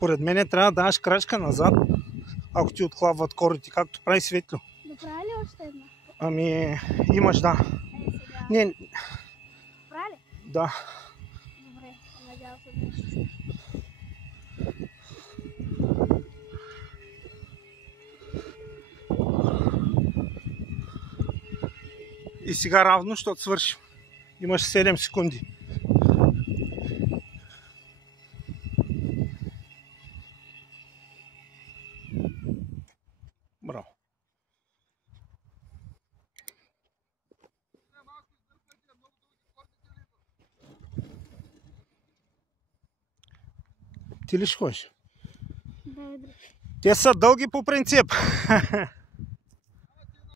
Според мен трябва да даваш крачка назад, ако ти отхлабват корите, както прави Светло. Да прави ли още една? Ами, имаш, да. Сега. Не. Прави ли? Да. Добре, надявам се нещо. И сега равно, защото свършим. Имаш 7 секунди. Браво. Ти ли ще ходиш? Да, Те са дълги по принцип.